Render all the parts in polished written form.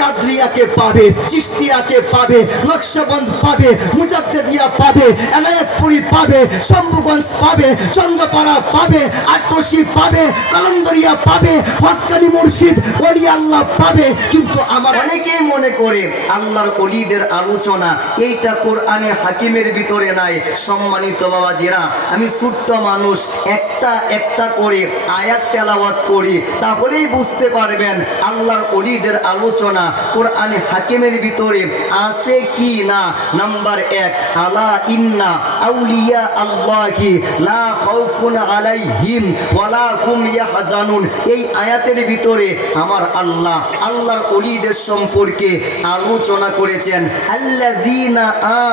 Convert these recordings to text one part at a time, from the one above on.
কাদরিয়াকে পাবে, চিশতিয়াকে পাবে, নকশবন্দ পাবে, মুজাদ্দিদিয়া পাবে, এনায়েতপুরি পাবে, শম্ভুগঞ্জ পাবে, চন্দ্রপাড়া পাবে, আটরশি পাবে, কালন্দরিয়া পাবে, হক্কানি মুর্শিদ ওলি আল্লাহ পাবে। কিন্তু আমার অনেকেই মনে করে আল্লাহর ওলিদের আলোচনা এইটা কোরআনে হাকিমের ভিতরে নাই। সম্মানিত বাবাজিরা, আমি ছোট্ট মানুষ, একটা একটা করে আয়াত তেলাওয়াত করি, তাহলেই বুঝতে পারবেন আল্লাহর ওলিদের আলোচনা কোরআনে হাকিমের ভিতরে আছে কি না। নাম্বার 1, আলা ইন্না আউলিয়া আল্লাহি লা খাউফুন আলাইহিম ওয়ালা হুম ইয়াহজানুন। এই আয়াতের ভিতরে আমার আল্লাহ আল্লাহর ওলিদের সম্পর্কে আলোচনা করেছেন। আল্লাযীনা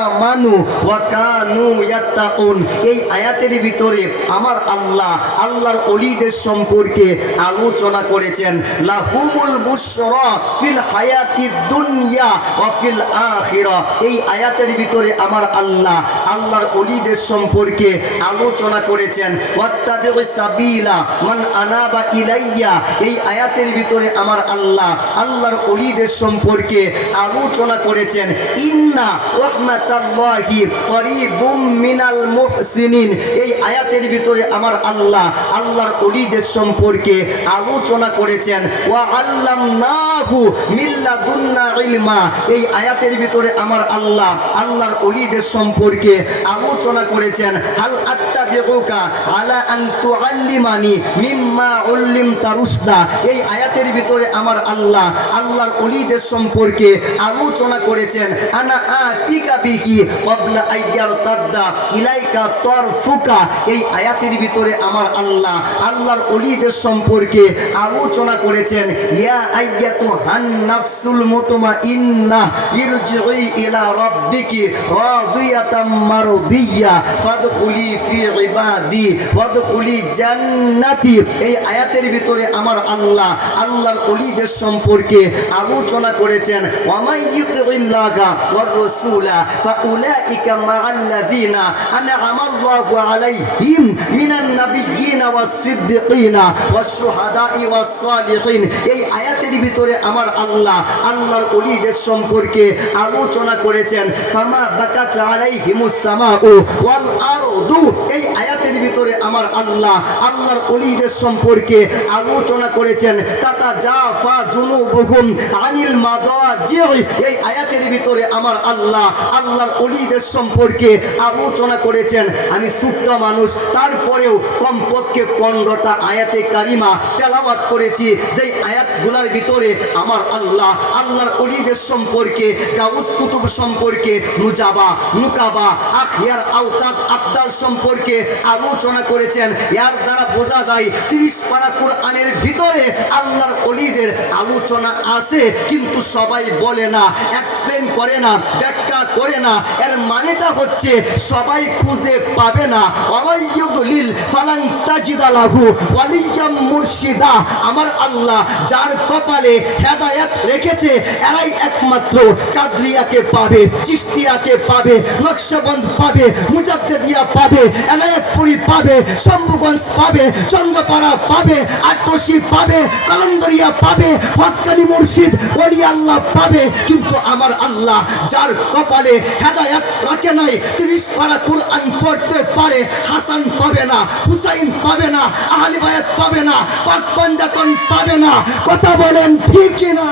আমানু ওয়া কানু ইয়াত্তাকুন। এই আয়াতের ভিতরে আমার আল্লাহ আল্লাহর ওলিদের সম্পর্কে আলোচনা করেছেন। লাহুমুল বুশরা ফিল হায়াতিদ দুনিয়া ওয়া ফিল আখিরা। এই আয়াতের ভিতরে আমার আল্লাহ আল্লাহর ওলিদের সম্পর্কে আলোচনা করেছেন। ওয়াত্তাবিউস সাবিলা মান আনাবা ইলাইয়া। এই আয়াতের ভিতরে আমার আল্লাহ আল্লাহর ওলিদের সম্পর্কে আলোচনা করেছেন। ইন্না রাহমাতাল্লাহি করিবুম মিনাল মুহসিনিন। এই আয়াতের ভিতরে আমার আল্লাহ আল্লাহর ওলিদের সম্পর্কে আলোচনা করেছেন। ওয়া আল্লামনাহু মিল্লাদুন্না ইলমা। এই আয়াতের ভিতরে আমার আল্লাহ আল্লাহর ওলিদের সম্পর্কে আলোচনা করেছেন। হাল আত্তাবিউকা আলা আন তুআল্লিমানি মিম্মা উল্লিমতা রুশদা। এই আয়াতের ভিতরে আমার আল্লাহ আল্লাহর ওলিদের সম্পর্কে আলোচনা করেছেন। আনা আতিকা বিহি ক্বাবলা আইয়ারতাদ্দা ইলাইকা তারফুকা। এই আয়াতের ভিতরে আমার আল্লাহ আল্লাহর ওলিদের সম্পর্কে আলোচনা করেছেন। ইয়া আইয়াতুহান নাফসুল মুতমাইন্না ইরজিই ইলা রাব্বিকি রাদিয়াতাম মারদিয়া ফাদখুলি ফি ইবাদি ওয়াদখুলি জান্নাতি। এই আয়াতের ভিতরে আমার আল্লাহ আল্লাহর ওলিদের সম্পর্কে আলোচনা করেছেন। ওয়া মাইয়ুতিল্লাহা ওয়ার রাসূলা ফাউলাইকা মাআল্লাযিনা আনআমাল্লাহু আলাইহিম মিনান নাবিয়্যিনা ওয়াস সিদ্দিকিনা ওয়াস শুহাদাই ওয়াস সালিহিন। এই আয়াতের ভিতরে আমার আল্লাহ আল্লাহর ওলিদের সম্পর্কে আলোচনা করেছেন। ফামা বাকাত আলাইহিমুস সামাউ ওয়াল আরদু। এই আয়াতের ভিতরে আমার আল্লাহ আল্লাহর ওলিদের সম্পর্কে আলোচনা করেছেন। তাতা জাফা জুনুবুহুম আনিল মাদাজি। এই আয়াতের ভিতরে আমার আল্লাহ আল্লাহর ওলিদের সম্পর্কে আলোচনা করেছেন। আমি ছোট্ট মানুষ, তারপরেও কমপক্ষে 15টা আয়াতে কারিমা তেলাওয়াত করেছি। যেই আয়াতগুলোর ভিতরে আমার আল্লাহ আল্লাহর ওলিদের সম্পর্কে, গাউস কুতুব সম্পর্কে, নুজাবা, নুকাবা, আখিয়ার আওতাদ আবদাল সম্পর্কে আলোচনা করেছেন। এর দ্বারা বোঝা যায় 30 পারা কোরআনের ভিতরে আল্লাহর ওলিদের আলোচনা আছে, কিন্তু সবাই বলে না, এক্সপ্লেন করে না, ব্যাখ্যা করে না। এর মানেটা হচ্ছে সবাই খুঁজে পাবে না। ওয়াইয়ুদলিল ফালান তাজিদা লাহু ওয়ালিয়াম মুরশিদা। আমার আল্লাহ যার কপালে হেদায়েত রেখেছে এরাই একমাত্র কাদরিয়াকে পাবে, চিশতিয়াকে পাবে, নকশবন্দ পাবে, মুজাদ্দিদিয়া পাবে, এনায়েতপুরি পাবে, শম্ভুগঞ্জ পাবে, চন্দ্রপাড়া পাবে, আটরশি পাবে, কালন্দরিয়া পাবে, হক্কানি মুর্শিদ ওলি আল্লাহ পাবে। কিন্তু আমার আল্লাহ যার কপালে হেদায়েত রাখে নাই, 30 পারা কোরআন পড়তে পারে, হাসান পাবে না, হুসাইন পাবে না, আহলে বায়াত পাবে না, পাক পাঞ্জাতন পাবে না। কথা বলেন ঠিক কি না?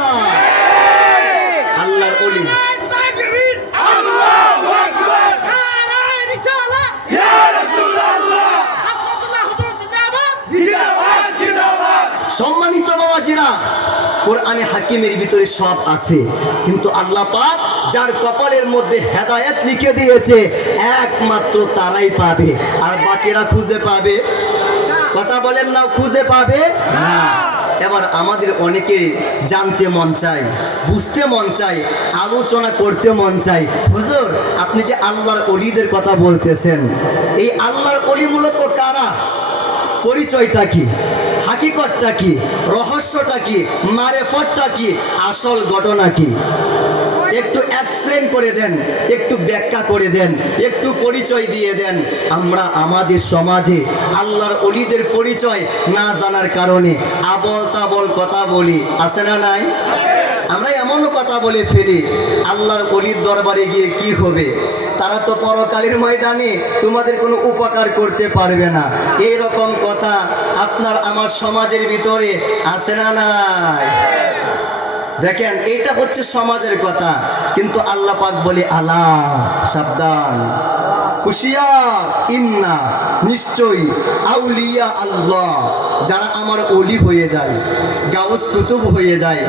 আল্লাহর ওলি সম্মানিত বাবাজিরা, কোরআনে হাকিমের ভিতরে সব আছে, কিন্তু আল্লাহ পাক যার কপালের মধ্যে হেদায়েত লিখে দিয়েছে একমাত্র তারাই পাবে, আর বাকিরা খুঁজে পাবে? কথা বলেন না, খুঁজে পাবে না। এবার আমাদের অনেকে জানতে মন চায়, বুঝতে মন চায়, আলোচনা করতে মন চায়। হুজুর, আপনি যে আল্লাহর ওলিদের কথা বলতেছেন, এই আল্লাহর ওলি মূলত কারা? পরিচয়টা কি? হাকিকতটা কি? রহস্যটা কি? মারেফতটা কি? আসল ঘটনা কি? একটু এক্সপ্লেন করে দেন, একটু ব্যাখ্যা করে দেন, একটু পরিচয় দিয়ে দেন। আমরা আমাদের সমাজে আল্লাহর ওলিদের পরিচয় না জানার কারণে আবল তাবল কথা বলি, আছে না নাই? আমরা এমনও কথা বলে ফেলি, আল্লাহর ওলির দরবারে গিয়ে কি হবে, তারা তো পরকালের ময়দানে তোমাদের কোনো উপকার করতে পারবে না। এই রকম কথা আপনার আমার সমাজের ভিতরে আছে না নাই? দেখেন, এটা হচ্ছে সমাজের কথা, কিন্তু আল্লাহ পাক বলে আলা, সাবধান, হুশিয়ার, ইন্না, নিশ্চয়ই, আউলিয়া আল্লাহ, যারা আমার ওলি হয়ে যায়, গাউস কুতুব হয়ে যায়,